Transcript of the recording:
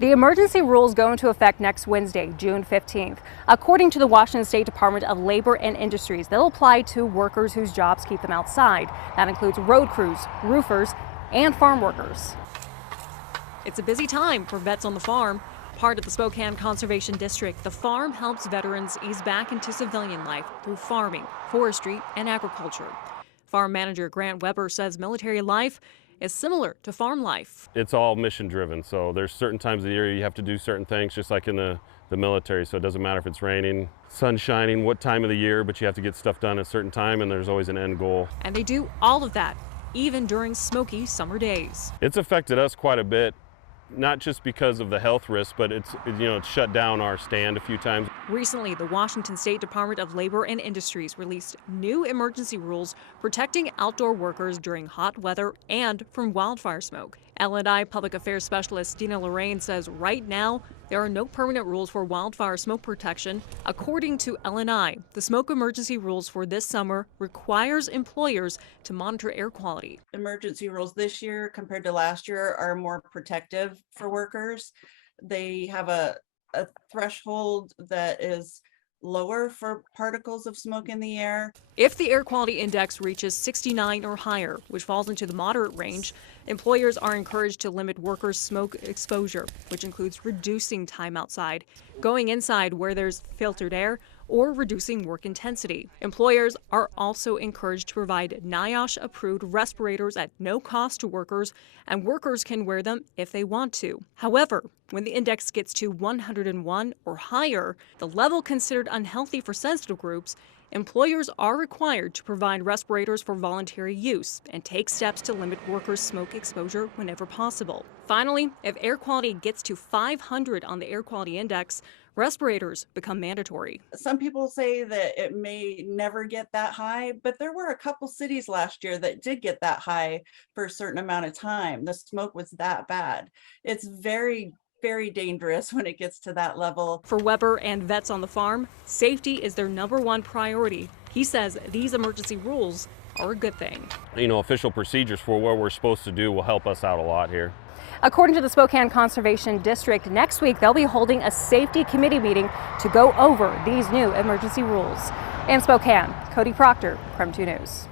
The emergency rules go into effect next Wednesday, June 15th. According to the Washington State Department of Labor and Industries, they'll apply to workers whose jobs keep them outside. That includes road crews, roofers, and farm workers. It's a busy time for vets on the farm. Part of the Spokane Conservation District, the farm helps veterans ease back into civilian life through farming, forestry, and agriculture. Farm manager Grant Weber says military life is similar to farm life. It's all mission driven, so there's certain times of the year you have to do certain things, just like in the military. So it doesn't matter if it's raining, sun shining, what time of the year, but you have to get stuff done at a certain time, and there's always an end goal. And they do all of that, even during smoky summer days. It's affected us quite a bit, not just because of the health risk, but it's shut down our stand a few times. Recently, the Washington State Department of Labor and Industries released new emergency rules protecting outdoor workers during hot weather and from wildfire smoke. L&I Public Affairs Specialist Dina Lorraine says right now there are no permanent rules for wildfire smoke protection. According to L&I, the smoke emergency rules for this summer requires employers to monitor air quality. Emergency rules this year compared to last year are more protective for workers. They have a threshold that is lower for particles of smoke in the air. If the air quality index reaches 69 or higher, which falls into the moderate range, employers are encouraged to limit workers' smoke exposure, which includes reducing time outside, going inside where there's filtered air, or reducing work intensity. Employers are also encouraged to provide NIOSH-approved respirators at no cost to workers, and workers can wear them if they want to. However, when the index gets to 101 or higher, the level considered unhealthy for sensitive groups, employers are required to provide respirators for voluntary use and take steps to limit workers' smoke exposure whenever possible. Finally, if air quality gets to 500 on the air quality index, respirators become mandatory. Some people say that it may never get that high, but there were a couple cities last year that did get that high for a certain amount of time. The smoke was that bad. It's very dangerous when it gets to that level. For Weber and vets on the farm, safety is their #1 priority. He says these emergency rules are a good thing. Official procedures for what we're supposed to do will help us out a lot here. According to the Spokane Conservation District, next week they'll be holding a safety committee meeting to go over these new emergency rules. In Spokane, Cody Proctor, KREM 2 News.